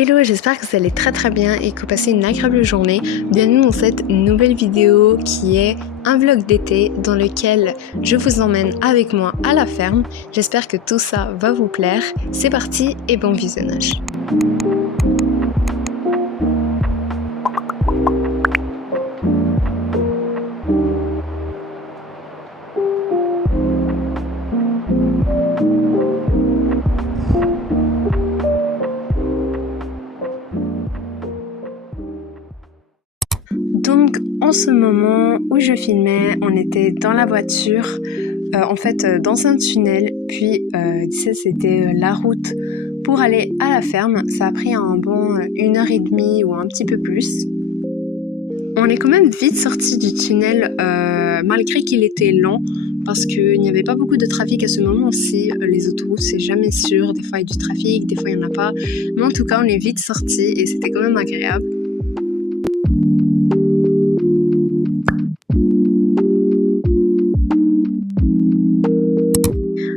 Hello, j'espère que vous allez très bien et que vous passez une agréable journée. Bienvenue dans cette nouvelle vidéo qui est un vlog d'été dans lequel je vous emmène avec moi à la ferme. J'espère que tout ça va vous plaire. C'est parti et bon visionnage. Donc en ce moment où je filmais, on était dans la voiture, dans un tunnel, puis ça c'était la route pour aller à la ferme. Ça a pris un bon 1h30 ou un petit peu plus. On est quand même vite sorti du tunnel malgré qu'il était lent parce qu'il n'y avait pas beaucoup de trafic à ce moment-ci. Les autoroutes c'est jamais sûr, des fois il y a du trafic, des fois il n'y en a pas. Mais en tout cas on est vite sorti et c'était quand même agréable.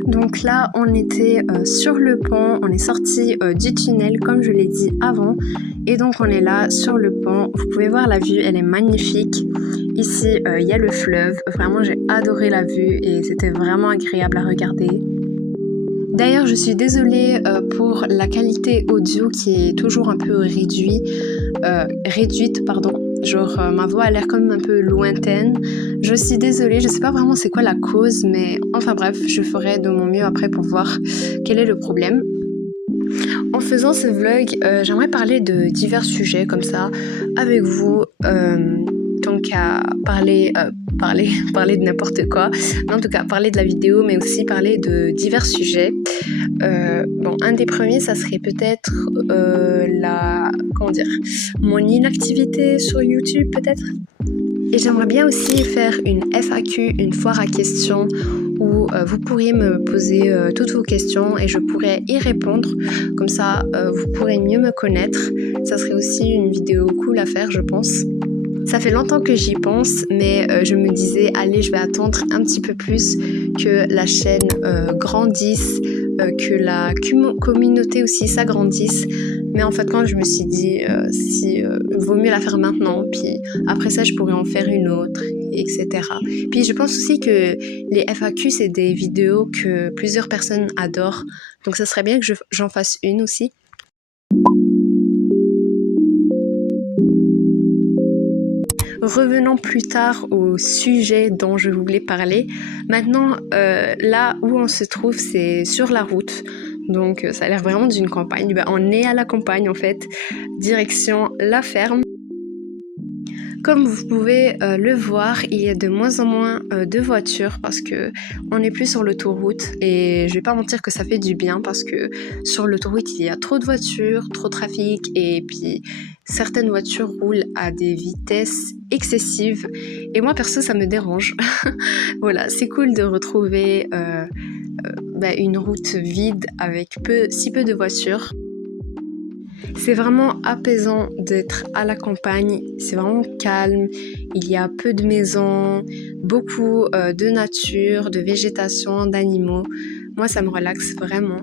Donc là, on était sur le pont, on est sorti du tunnel comme je l'ai dit avant. Et donc on est là sur le pont, vous pouvez voir la vue, elle est magnifique. Ici, il y a le fleuve, vraiment j'ai adoré la vue et c'était vraiment agréable à regarder. D'ailleurs, je suis désolée pour la qualité audio qui est toujours un peu réduite. Genre ma voix a l'air quand même un peu lointaine. Je suis désolée, je sais pas vraiment c'est quoi la cause, mais enfin bref, je ferai de mon mieux après pour voir quel est le problème. En faisant ce vlog, j'aimerais parler de divers sujets comme ça avec vous. Donc à parler de n'importe quoi, mais en tout cas parler de la vidéo, mais aussi parler de divers sujets. Un des premiers, ça serait peut-être mon inactivité sur YouTube peut-être. Et j'aimerais bien aussi faire une FAQ, une foire à questions, où vous pourriez me poser toutes vos questions et je pourrais y répondre. Comme ça, vous pourrez mieux me connaître. Ça serait aussi une vidéo cool à faire, je pense. Ça fait longtemps que j'y pense, mais je me disais, allez, je vais attendre un petit peu plus que la chaîne grandisse, que la communauté aussi s'agrandisse. Mais en fait, quand je me suis dit, vaut mieux la faire maintenant, puis après ça, je pourrais en faire une autre, etc. Puis je pense aussi que les FAQ, c'est des vidéos que plusieurs personnes adorent. Donc ça serait bien que j'en fasse une aussi. Revenons plus tard au sujet dont je voulais parler. Maintenant, là où on se trouve, c'est sur la route. Donc ça a l'air vraiment d'une campagne. On est à la campagne en fait, direction la ferme. Comme vous pouvez le voir, il y a de moins en moins de voitures parce que on n'est plus sur l'autoroute et je vais pas mentir que ça fait du bien parce que sur l'autoroute il y a trop de voitures, trop de trafic et puis certaines voitures roulent à des vitesses excessives et moi perso ça me dérange. Voilà, c'est cool de retrouver une route vide avec si peu de voitures. C'est vraiment apaisant d'être à la campagne, c'est vraiment calme, il y a peu de maisons, beaucoup de nature, de végétation, d'animaux. Moi ça me relaxe vraiment.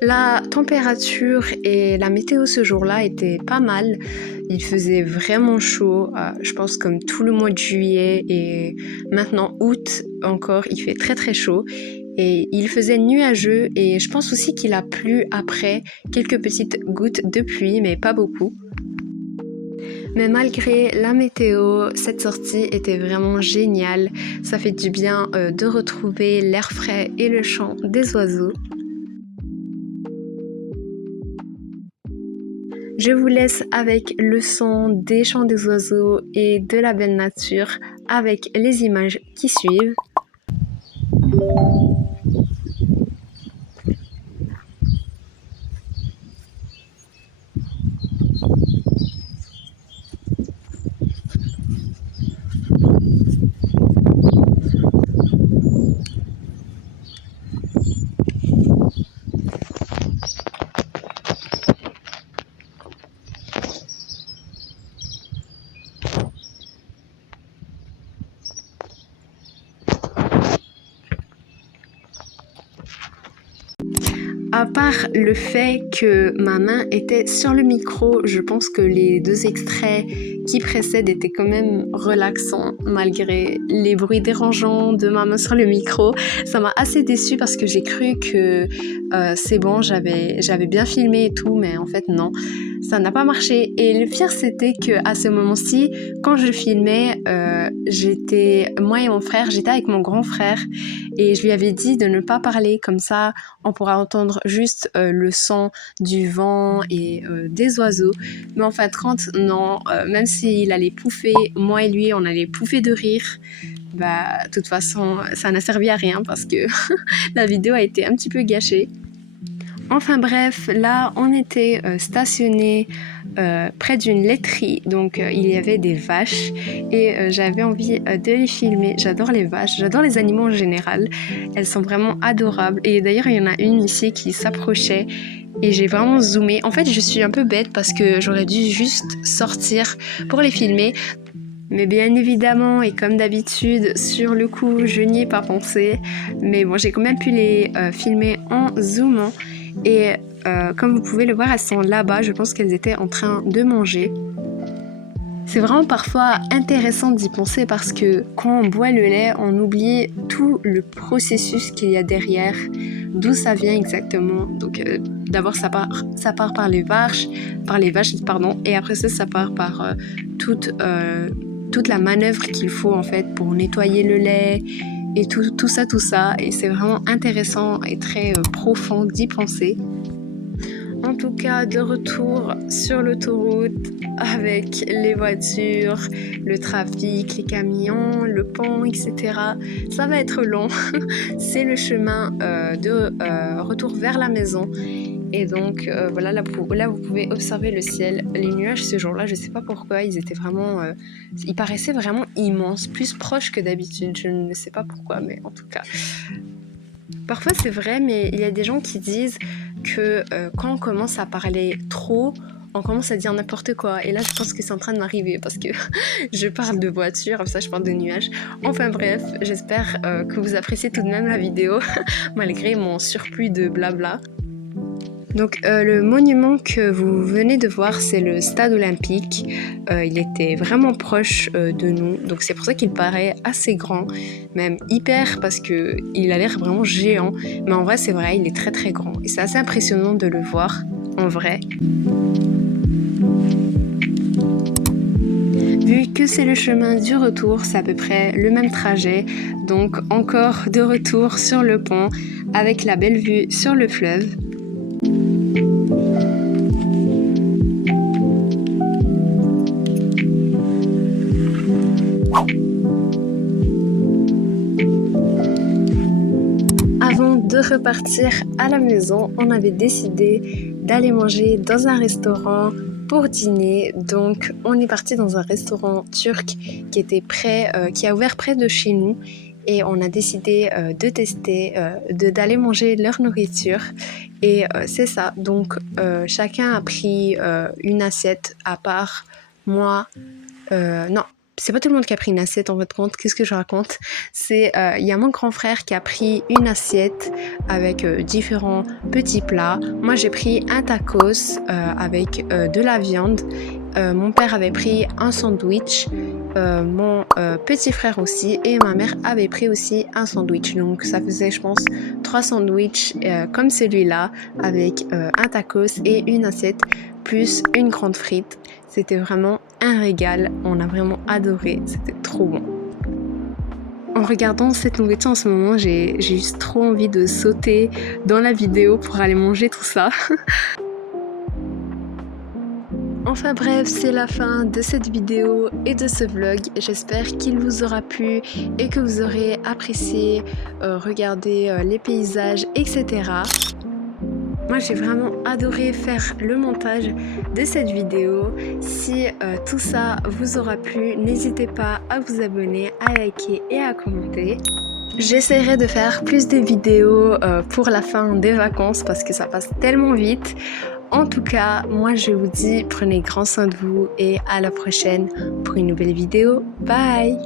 La température et la météo ce jour-là étaient pas mal. Il faisait vraiment chaud, je pense comme tout le mois de juillet et maintenant août encore, il fait très très chaud. Et il faisait nuageux et je pense aussi qu'il a plu après, quelques petites gouttes de pluie, mais pas beaucoup. Mais malgré la météo, cette sortie était vraiment géniale. Ça fait du bien de retrouver l'air frais et le chant des oiseaux. Je vous laisse avec le son des chants des oiseaux et de la belle nature avec les images qui suivent. À part le fait que ma main était sur le micro, je pense que les 2 extraits qui précèdent étaient quand même relaxants malgré les bruits dérangeants de ma main sur le micro. Ça m'a assez déçue parce que j'ai cru que c'est bon, j'avais bien filmé et tout, mais en fait non, ça n'a pas marché. Et le pire c'était qu'à ce moment-ci, quand je filmais, moi et mon frère, j'étais avec mon grand frère et je lui avais dit de ne pas parler, comme ça on pourra entendre juste le son du vent et des oiseaux. Mais en fin de compte, non, même s'il allait pouffer, moi et lui, on allait pouffer de rire. Bah, de toute façon, ça n'a servi à rien parce que la vidéo a été un petit peu gâchée. Enfin bref, là, on était stationnés près d'une laiterie, donc il y avait des vaches et j'avais envie de les filmer. J'adore les vaches, j'adore les animaux en général, elles sont vraiment adorables et d'ailleurs il y en a une ici qui s'approchait et j'ai vraiment zoomé. En fait je suis un peu bête parce que j'aurais dû juste sortir pour les filmer, mais bien évidemment et comme d'habitude sur le coup je n'y ai pas pensé, mais bon j'ai quand même pu les filmer en zoomant et comme vous pouvez le voir, elles sont là-bas, je pense qu'elles étaient en train de manger. C'est vraiment parfois intéressant d'y penser parce que quand on boit le lait, on oublie tout le processus qu'il y a derrière, d'où ça vient exactement. Donc d'abord ça part par les vaches, et après ça part par toute la manœuvre qu'il faut en fait pour nettoyer le lait et tout ça. Et c'est vraiment intéressant et très profond d'y penser. En tout cas, de retour sur l'autoroute avec les voitures, le trafic, les camions, le pont, etc. Ça va être long. C'est le chemin de retour vers la maison. Et donc voilà, là vous pouvez observer le ciel. Les nuages ce jour-là, je sais pas pourquoi, ils paraissaient vraiment immenses, plus proches que d'habitude. Je ne sais pas pourquoi, mais en tout cas. Parfois c'est vrai, mais il y a des gens qui disent que quand on commence à parler trop, on commence à dire n'importe quoi. Et là, je pense que c'est en train de m'arriver parce que je parle de voiture, comme ça je parle de nuages. Enfin bref, j'espère que vous appréciez tout de même la vidéo, malgré mon surplus de blabla. Donc le monument que vous venez de voir, c'est le stade olympique. Il était vraiment proche de nous, donc c'est pour ça qu'il paraît assez grand, même hyper, parce qu'il a l'air vraiment géant. Mais en vrai, c'est vrai, il est très très grand. Et c'est assez impressionnant de le voir, en vrai. Vu que c'est le chemin du retour, c'est à peu près le même trajet. Donc encore de retour sur le pont, avec la belle vue sur le fleuve. Avant de repartir à la maison, on avait décidé d'aller manger dans un restaurant pour dîner. Donc on est parti dans un restaurant turc qui a ouvert près de chez nous. Et on a décidé de tester, d'aller manger leur nourriture. Et c'est ça, donc chacun a pris une assiette à part. Moi, non, c'est pas tout le monde qui a pris une assiette en fait compte. Qu'est-ce que je raconte? Il y a mon grand frère qui a pris une assiette avec différents petits plats. Moi j'ai pris un tacos avec de la viande. Mon père avait pris un sandwich, mon petit frère aussi, et ma mère avait pris aussi un sandwich. Donc ça faisait je pense 3 sandwichs comme celui-là avec un tacos et une assiette plus une grande frite. C'était vraiment un régal, on a vraiment adoré, c'était trop bon. En regardant cette nourriture en ce moment, j'ai juste trop envie de sauter dans la vidéo pour aller manger tout ça. Enfin bref, c'est la fin de cette vidéo et de ce vlog. J'espère qu'il vous aura plu et que vous aurez apprécié regarder les paysages, etc. Moi j'ai vraiment adoré faire le montage de cette vidéo. Si tout ça vous aura plu, n'hésitez pas à vous abonner, à liker et à commenter. J'essaierai de faire plus de vidéos pour la fin des vacances parce que ça passe tellement vite. En tout cas, moi je vous dis prenez grand soin de vous et à la prochaine pour une nouvelle vidéo. Bye!